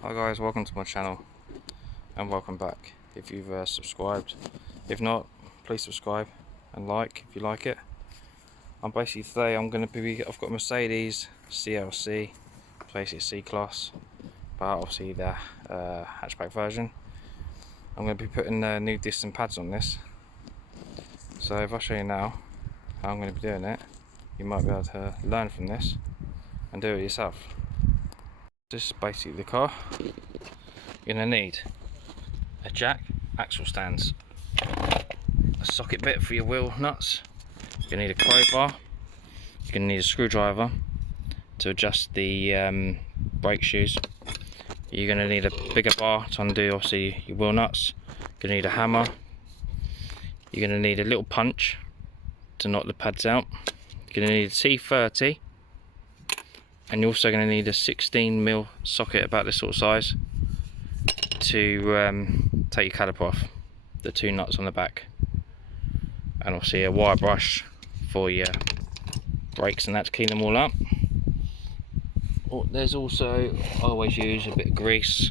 Hi guys, welcome to my channel and welcome back if you've subscribed. If not, please subscribe and like if you like it. I've got a Mercedes CLC, basically C-Class, but obviously the hatchback version. I'm going to be putting new discs and pads on this. So if I show you now how I'm going to be doing it, you might be able to learn from this and do it yourself. This is basically the car. You're going to need a jack, axle stands, a socket bit for your wheel nuts, you're going to need a crowbar, you're going to need a screwdriver to adjust the brake shoes, you're going to need a bigger bar to undo obviously your wheel nuts, you're going to need a hammer, you're going to need a little punch to knock the pads out, you're going to need a T30, and you're also going to need a 16mm socket about this sort of size to take your caliper off, the two nuts on the back, and obviously a wire brush for your brakes and that to clean them all up. There's also, I always use a bit of grease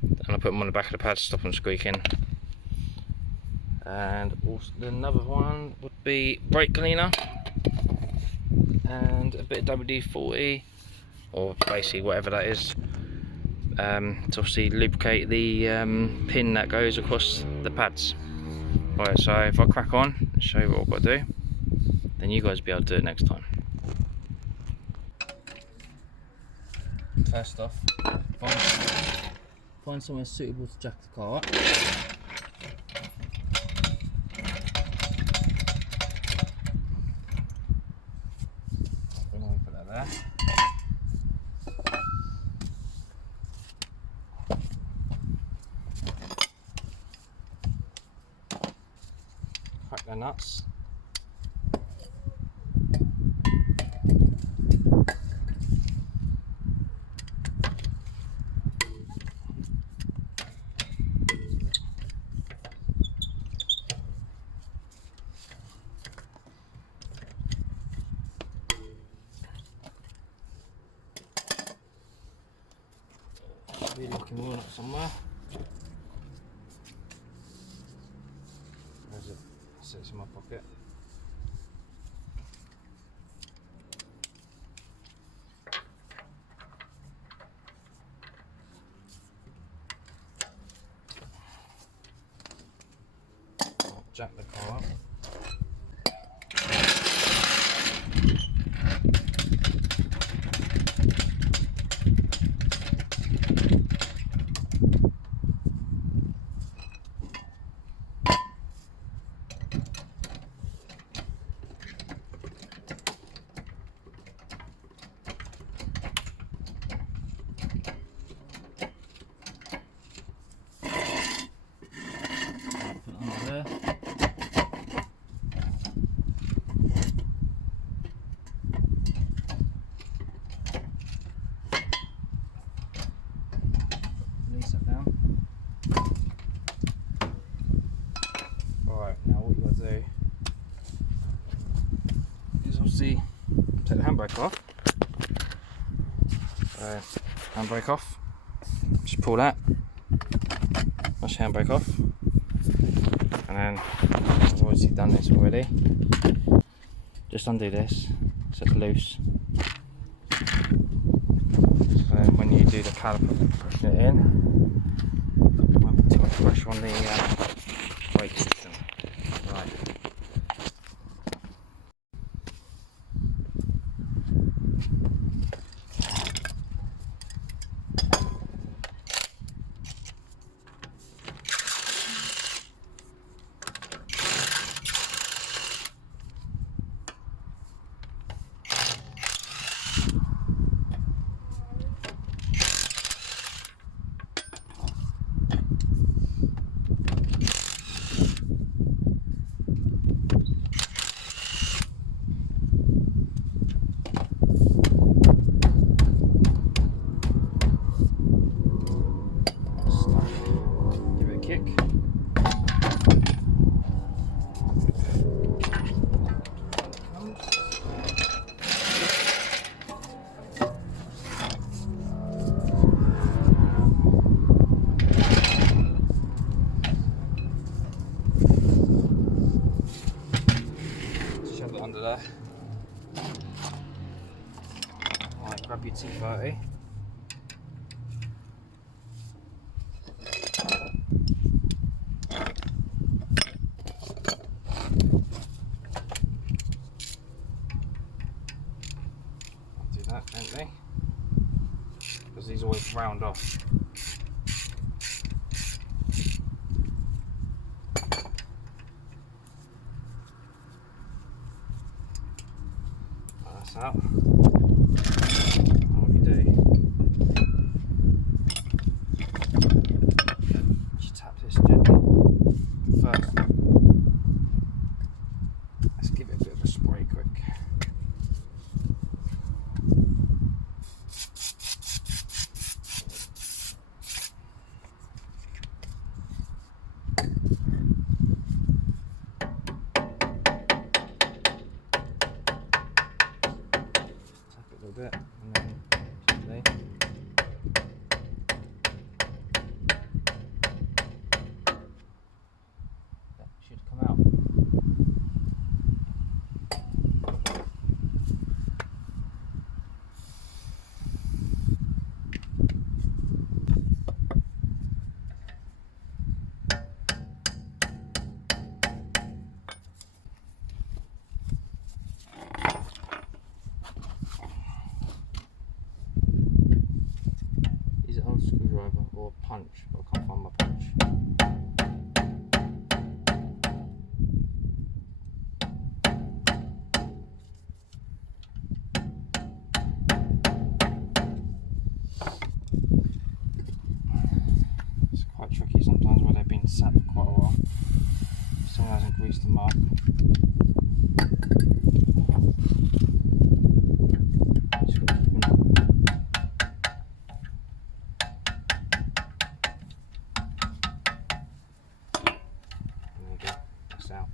and I put them on the back of the pad to stop them squeaking. And also another one would be brake cleaner and a bit of WD-40, or basically whatever that is, to obviously lubricate the pin that goes across the pads. Right, so if I crack on and show you what I've got to do, then you guys will be able to do it next time. First off, find somewhere suitable to jack the car up. Put that there. Crack the nuts. Really looking wheel nut somewhere. Where's it? Sits in my pocket. I'll jack the car up. Release that down. Alright, now what you got to do is obviously take the handbrake off. So, handbrake off. Just pull that. That's your handbrake off. And then, I've obviously done this already. Just undo this so it's loose. So then when you do the caliper, pushing it in, there won't be too much pressure on the brake system. Right. T30. Do that gently, because these always round off. That's out. What we do, just tap this gently first. Let's give it a bit of a spray quick. Bit and then gently. That should come out. Screwdriver or punch, but I can't find my punch. It's quite tricky sometimes where they've been sat for quite a while. Someone hasn't greased them up. Out.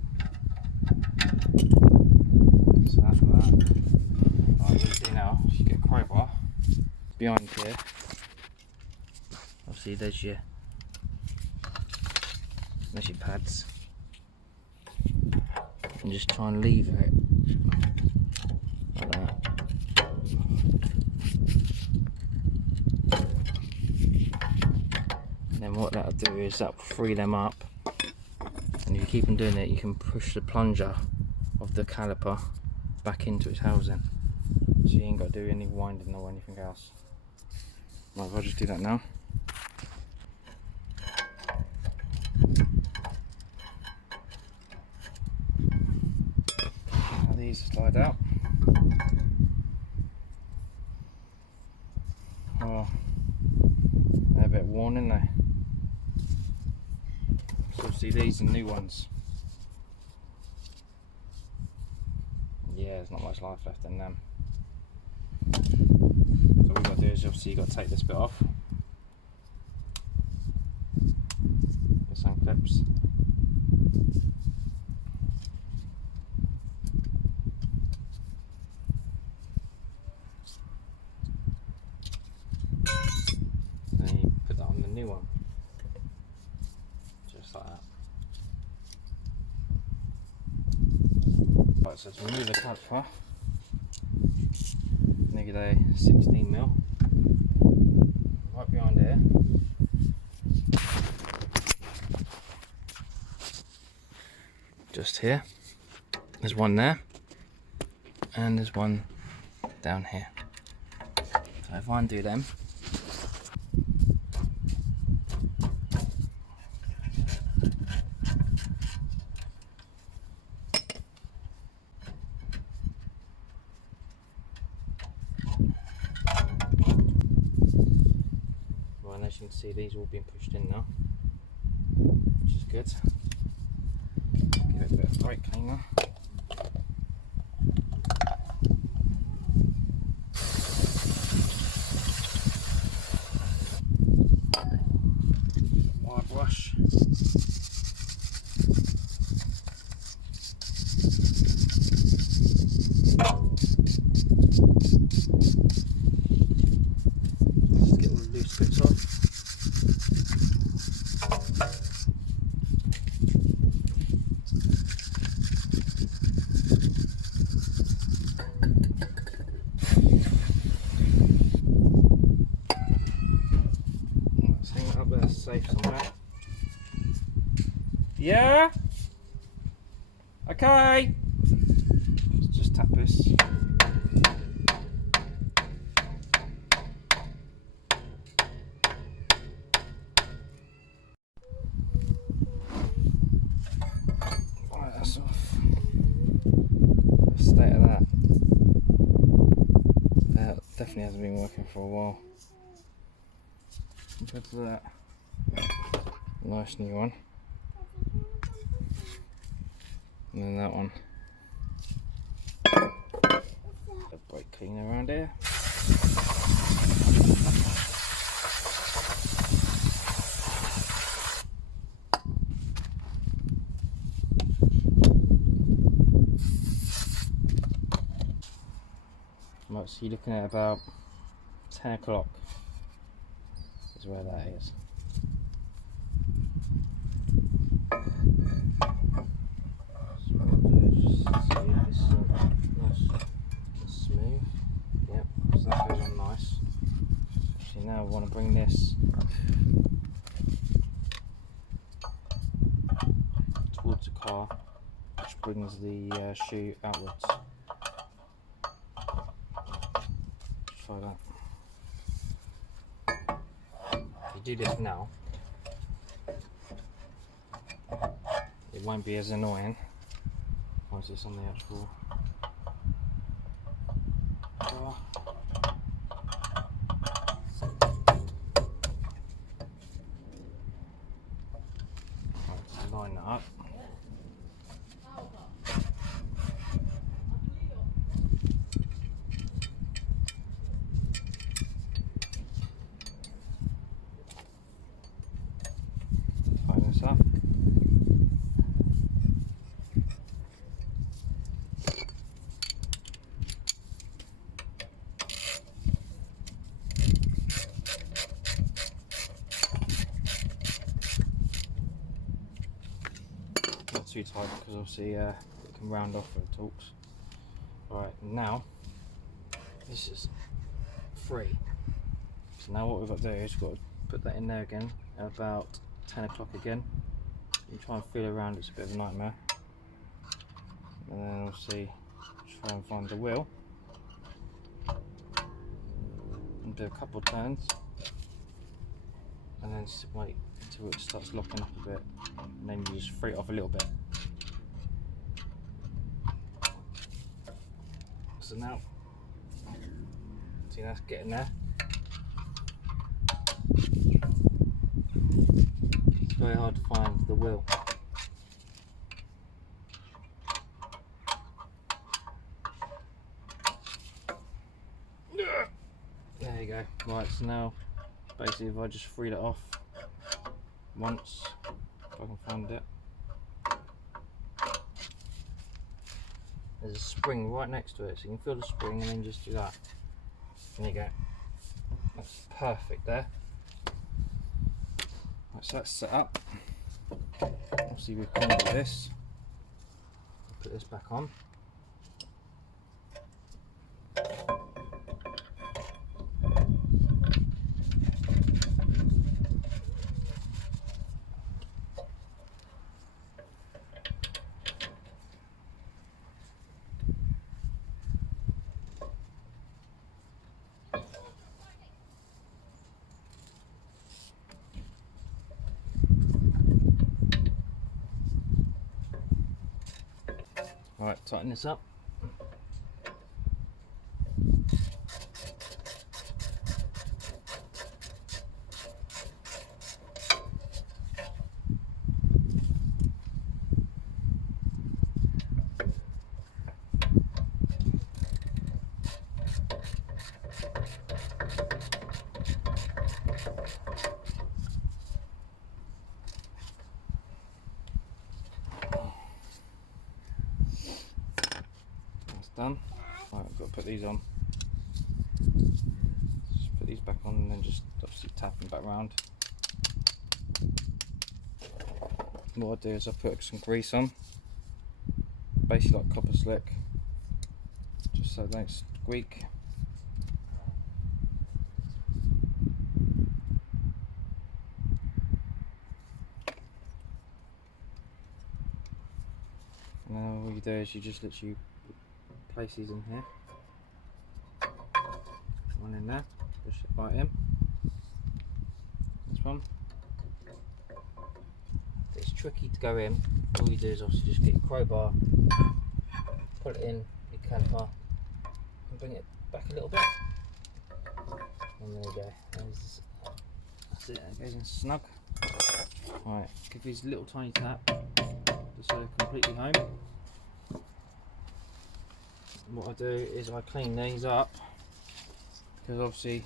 So that's that. Right, what you do now is you get a crowbar behind here. Obviously there's your pads. And just try and lever it like that. And then what that'll do is that will free them up. And if you keep on doing it, you can push the plunger of the caliper back into its housing. So you ain't got to do any winding or anything else. Right, I'll just do that now. Now these slide out. Oh, they're a bit worn, aren't they? So see, these are new ones. Yeah, there's not much life left in them. So what we've got to do is obviously you've got to take this bit off. Get some clips. Then you put that on the new one. Just like that. Right, so to remove the caliper, negative 16mm, right behind here. Just here. There's one there, and there's one down here. So if I undo them, and as you can see, these are all being pushed in now, which is good. Give it a bit of brake cleaner. Wire brush. Just get all the loose bits off. up there safe somewhere. Yeah? Okay. Let's just tap this. Right, that's off. The state of that. That definitely hasn't been working for a while. Compared to that. Nice new one. And then that one. A brake cleaner around here. Right, so you're looking at about 10 o'clock is where that is. So what I'll do is just see if this is nice and smooth. Yep, so that goes on nice. So now I want to bring this towards the car, which brings the shoe outwards. Try that. If you do this now, it won't be as annoying once it's on the actual car. Right, line that up. Tighten this up. Not too tight because obviously it can round off when it talks. Alright, now this is free. So now what we've got to do is we've got to put that in there again at about 10 o'clock again. You try and feel around, it's a bit of a nightmare. And then obviously try and find the wheel and do a couple of turns and then just wait until it starts locking up a bit, and then you just free it off a little bit. So now, see, that's getting there. It's very hard to find the wheel. There you go. Right, so now basically if I just freed it off once, if I can find it, there's a spring right next to it, so you can feel the spring and then just do that. There you go. That's perfect there. Right, so that's set up. Obviously we can do this. Put this back on. Right, tighten this up. Done. Right, I've got to put these on. Just put these back on and then just obviously tap them back round. What I do is I put some grease on, basically like copper slick, just so they don't squeak. you do is you just literally place these in here. One in there, push it right in. This one. It's tricky to go in. All you do is obviously just get your crowbar, put it in your caliper, and bring it back a little bit. And there we go. That's it, it goes in snug. Right, give these a little tiny tap, just so they're completely home. And what I do is I clean these up, because obviously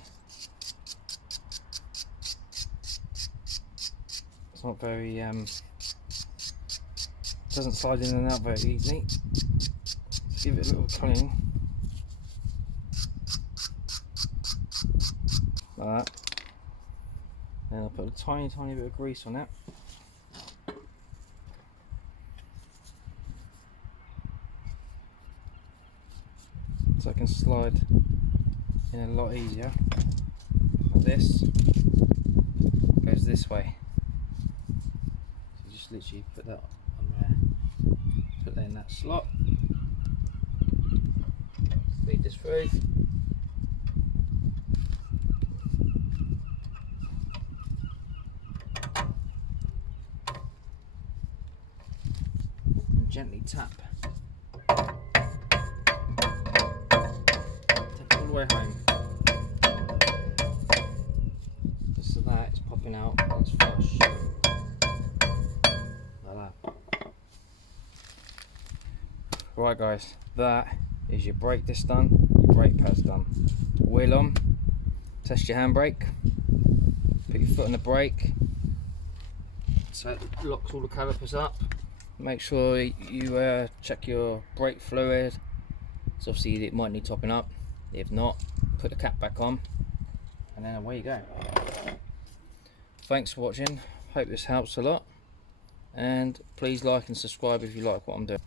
it's not very, doesn't slide in and out very easily. Just give it a little clean, like that. Then I'll put a tiny bit of grease on it. So it can slide in a lot easier. Like this goes this way. So you just literally put that on there. Put that in that slot. Feed this through. Gently tap. Tap all the way home. Just so that it's popping out and it's flush. Like that. Right guys, that is your brake disc done, your brake pad's done. Wheel on, test your handbrake, put your foot on the brake so it locks all the calipers up. Make sure you check your brake fluid, so obviously it might need topping up. If not, put the cap back on and then away you go. Thanks for watching, hope this helps a lot, and please like and subscribe if you like what I'm doing.